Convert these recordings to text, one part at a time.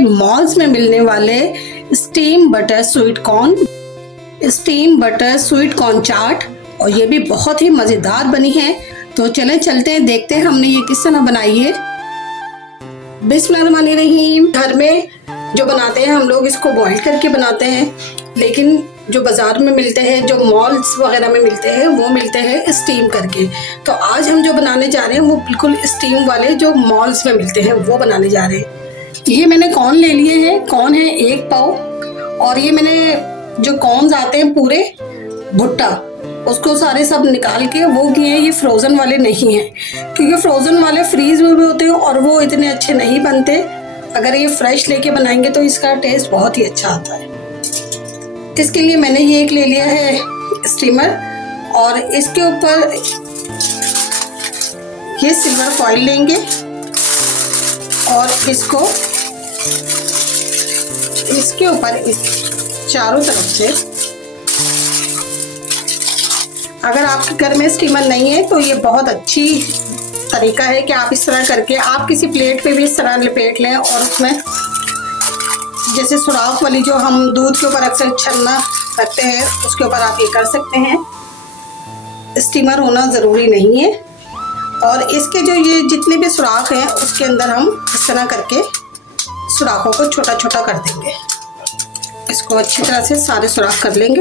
Malls में मिलने वाले स्टीम बटर स्वीट कॉर्न चाट, और ये भी बहुत ही मज़ेदार बनी है। तो चलें चलते हैं, देखते हैं हमने ये किस तरह बनाई है। बिस्मिल्लाहिर्रहमानिर्रहीम। घर में जो बनाते हैं हम लोग इसको बॉईल करके बनाते हैं, लेकिन जो बाज़ार में मिलते हैं, जो मॉल्स वगैरह में मिलते हैं, वो मिलते हैं स्टीम करके। तो आज हम जो बनाने जा रहे हैं वो बिल्कुल स्टीम वाले जो मॉल्स में मिलते हैं वो बनाने जा रहे हैं। ये मैंने कॉर्न ले लिए हैं, कॉर्न है 1 पाव। और ये मैंने जो कॉर्न्स आते हैं पूरे भुट्टा, उसको सारे सब निकाल के वो किए हैं। ये फ्रोज़न वाले नहीं हैं, क्योंकि फ्रोज़न वाले फ्रीज में भी होते हैं और वो इतने अच्छे नहीं बनते। अगर ये फ्रेश लेके बनाएंगे तो इसका टेस्ट बहुत ही अच्छा आता है। इसके लिए मैंने ये एक ले लिया है स्टीमर, और इसके ऊपर ये सिल्वर फॉइल लेंगे और इसके ऊपर इस चारों तरफ से, अगर आपके घर में स्टीमर नहीं है तो ये बहुत अच्छी तरीका है कि आप इस तरह करके आप किसी प्लेट पे भी इस तरह लपेट लें, और उसमें जैसे सुराख वाली जो हम दूध के ऊपर अक्सर छन्ना करते हैं उसके ऊपर आप ये कर सकते हैं। स्टीमर होना ज़रूरी नहीं है। और इसके जो ये जितने भी सुराख हैं उसके अंदर हम इस तरह करके सुराखों को छोटा छोटा कर देंगे। इसको अच्छी तरह से सारे सुराख कर लेंगे।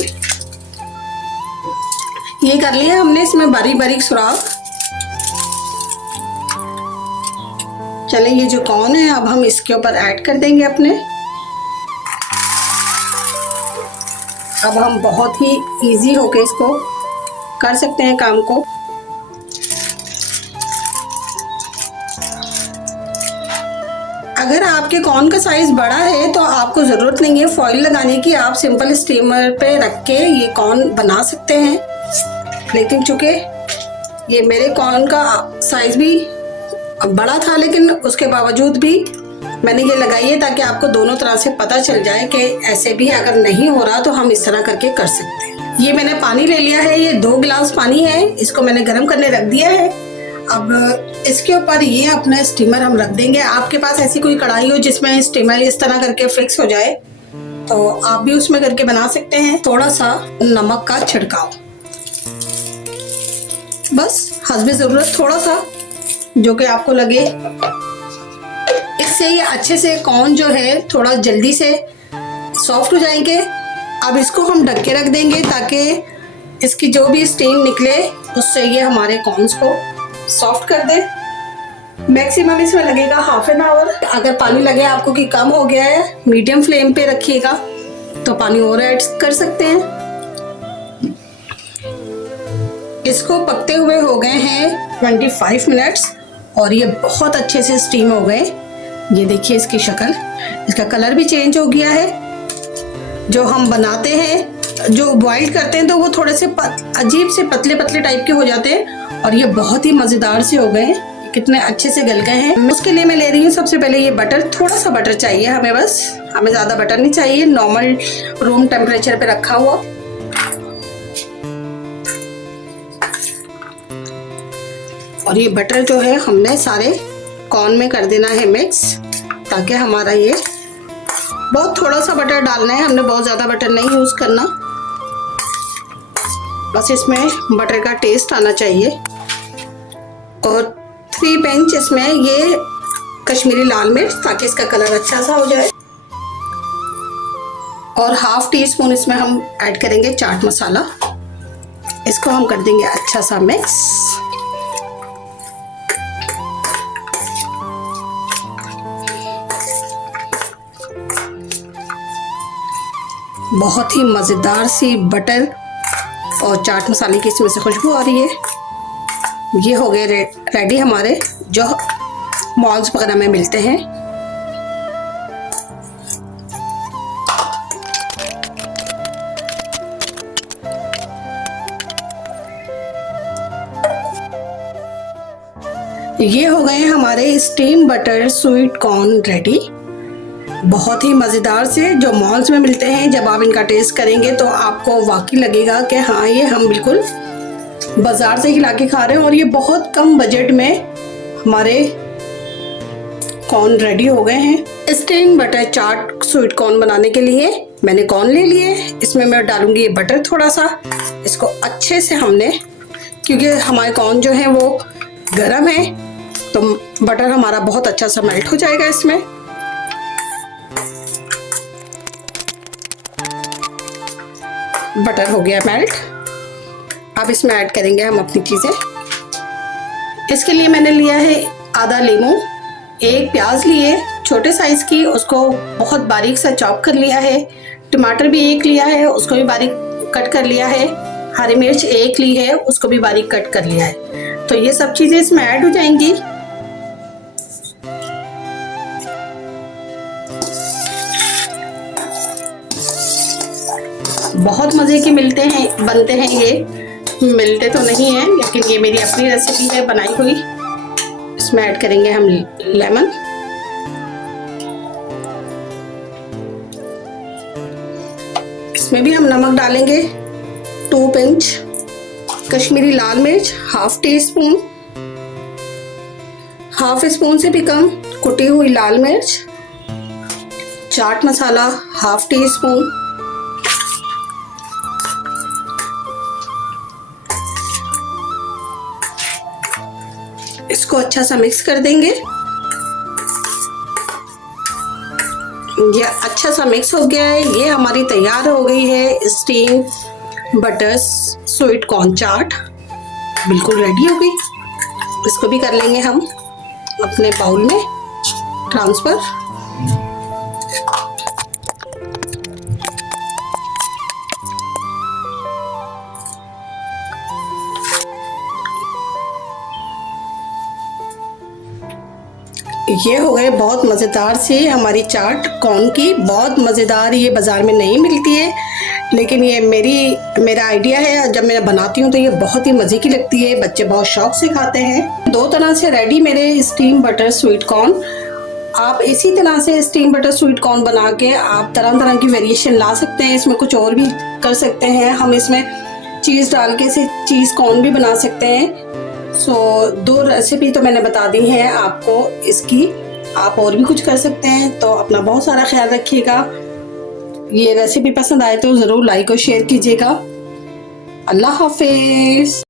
ये कर लिया हमने इसमें बारीक बारीक सुराख। चलें, ये जो कॉर्न है अब हम इसके ऊपर ऐड कर देंगे अपने। अब हम बहुत ही इजी होके इसको कर सकते हैं काम को। अगर आपके कॉर्न का साइज़ बड़ा है तो आपको ज़रूरत नहीं है फॉइल लगाने की, आप सिंपल स्टीमर पे रख के ये कॉर्न बना सकते हैं। लेकिन चूँकि ये मेरे कॉर्न का साइज़ भी बड़ा था, लेकिन उसके बावजूद भी मैंने ये लगाई है ताकि आपको दोनों तरह से पता चल जाए कि ऐसे भी अगर नहीं हो रहा तो हम इस तरह करके कर सकते हैं। ये मैंने पानी ले लिया है, ये 2 गिलास पानी है, इसको मैंने गर्म करने रख दिया है। अब इसके ऊपर ये अपना स्टीमर हम रख देंगे। आपके पास ऐसी कोई कढ़ाई हो जिसमें स्टीमर इस तरह करके फिक्स हो जाए तो आप भी उसमें करके बना सकते हैं। थोड़ा सा नमक का छिड़काव, बस हस्बे ज़रूरत थोड़ा सा, जो कि आपको लगे। इससे ये अच्छे से कॉर्न जो है थोड़ा जल्दी से सॉफ्ट हो जाएंगे। अब इसको हम ढक के रख देंगे ताकि इसकी जो भी स्टीम निकले उससे ये हमारे कॉर्न्स को सॉफ्ट कर दे। मैक्सिमम इसमें लगेगा ½ एन आवर। अगर पानी लगे आपको कि कम हो गया है, मीडियम फ्लेम पे रखिएगा तो पानी और ऐड कर सकते हैं। इसको पकते हुए हो गए हैं 25 मिनट्स और ये बहुत अच्छे से स्टीम हो गए। ये देखिए इसकी शक्ल, इसका कलर भी चेंज हो गया है। जो हम बनाते हैं, जो बॉइल करते हैं तो वो थोड़े से अजीब से पतले पतले टाइप के हो जाते हैं, और ये बहुत ही मज़ेदार से हो गए हैं। कितने अच्छे से गल गए हैं। उसके लिए मैं ले रही हूँ सबसे पहले ये बटर। थोड़ा सा बटर चाहिए हमें, बस हमें ज़्यादा बटर नहीं चाहिए। नॉर्मल रूम टेम्परेचर पे रखा हुआ। और ये बटर जो है हमने सारे कॉर्न में कर देना है मिक्स, ताकि हमारा ये बहुत थोड़ा सा बटर डालना है, हमने बहुत ज़्यादा बटर नहीं यूज़ करना, बस इसमें बटर का टेस्ट आना चाहिए। और 3 पिंच इसमें ये कश्मीरी लाल मिर्च, ताकि इसका कलर अच्छा सा हो जाए। और ½ टीस्पून इसमें हम ऐड करेंगे चाट मसाला। इसको हम कर देंगे अच्छा सा मिक्स। बहुत ही मज़ेदार सी बटर और चाट मसाले की इसमें से खुशबू आ रही है। ये हो गए रेडी हमारे जो मॉल्स वगैरह में मिलते हैं। ये हो गए हमारे steam butter sweet corn ready. बहुत ही मज़ेदार से जो मॉल्स में मिलते हैं। जब आप इनका टेस्ट करेंगे तो आपको वाकई लगेगा कि हाँ, ये हम बिल्कुल बाज़ार से ही ला के खा रहे हैं। और ये बहुत कम बजट में हमारे कॉर्न रेडी हो गए हैं। स्टीम बटर चाट स्वीट कॉर्न बनाने के लिए मैंने कॉर्न ले लिए। इसमें मैं डालूंगी बटर थोड़ा सा। इसको अच्छे से हमने, क्योंकि हमारे कॉर्न जो है वो गरम है, तो बटर हमारा बहुत अच्छा सा मेल्ट हो जाएगा इसमें। बटर हो गया मेल्ट। अब इसमें ऐड करेंगे हम अपनी चीज़ें। इसके लिए मैंने लिया है आधा लीमू, एक प्याज लिए छोटे साइज की, उसको बहुत बारीक सा चॉप कर लिया है। टमाटर भी एक लिया है, उसको भी बारीक कट कर लिया है। हरी मिर्च एक ली है, उसको भी बारीक कट कर लिया है। तो ये सब चीज़ें इसमें ऐड हो जाएंगी। बहुत मज़े के बनते हैं ये। मिलते तो नहीं हैं, लेकिन ये मेरी अपनी रेसिपी है बनाई हुई। इसमें ऐड करेंगे हम लेमन। इसमें भी हम नमक डालेंगे 2 पिंच, कश्मीरी लाल मिर्च half tea spoon, half spoon से भी कम कुटी हुई लाल मिर्च, chaat masala half tea spoon, इसको अच्छा सा मिक्स कर देंगे। ये अच्छा सा मिक्स हो गया है। ये हमारी तैयार हो गई है स्टीम बटर स्वीट कॉर्न चाट, बिल्कुल रेडी हो गई। इसको भी कर लेंगे हम अपने बाउल में ट्रांसफर। ये हो गए बहुत मज़ेदार सी हमारी चाट कॉर्न की। बहुत मज़ेदार, ये बाज़ार में नहीं मिलती है, लेकिन ये मेरा आइडिया है। जब मैं बनाती हूँ तो ये बहुत ही मज़े की लगती है, बच्चे बहुत शौक से खाते हैं। 2 तरह से रेडी मेरे स्टीम बटर स्वीट कॉर्न। आप इसी तरह से स्टीम बटर स्वीट कॉर्न बना के आप तरह तरह की वेरिएशन ला सकते हैं। इसमें कुछ और भी कर सकते हैं। हम इसमें चीज़ डाल के इसे चीज़ कॉर्न भी बना सकते हैं। सो 2 रेसिपी तो मैंने बता दी है आपको इसकी। आप और भी कुछ कर सकते हैं। तो अपना बहुत सारा ख्याल रखिएगा। ये रेसिपी पसंद आए तो ज़रूर लाइक और शेयर कीजिएगा। अल्लाह हाफिज़।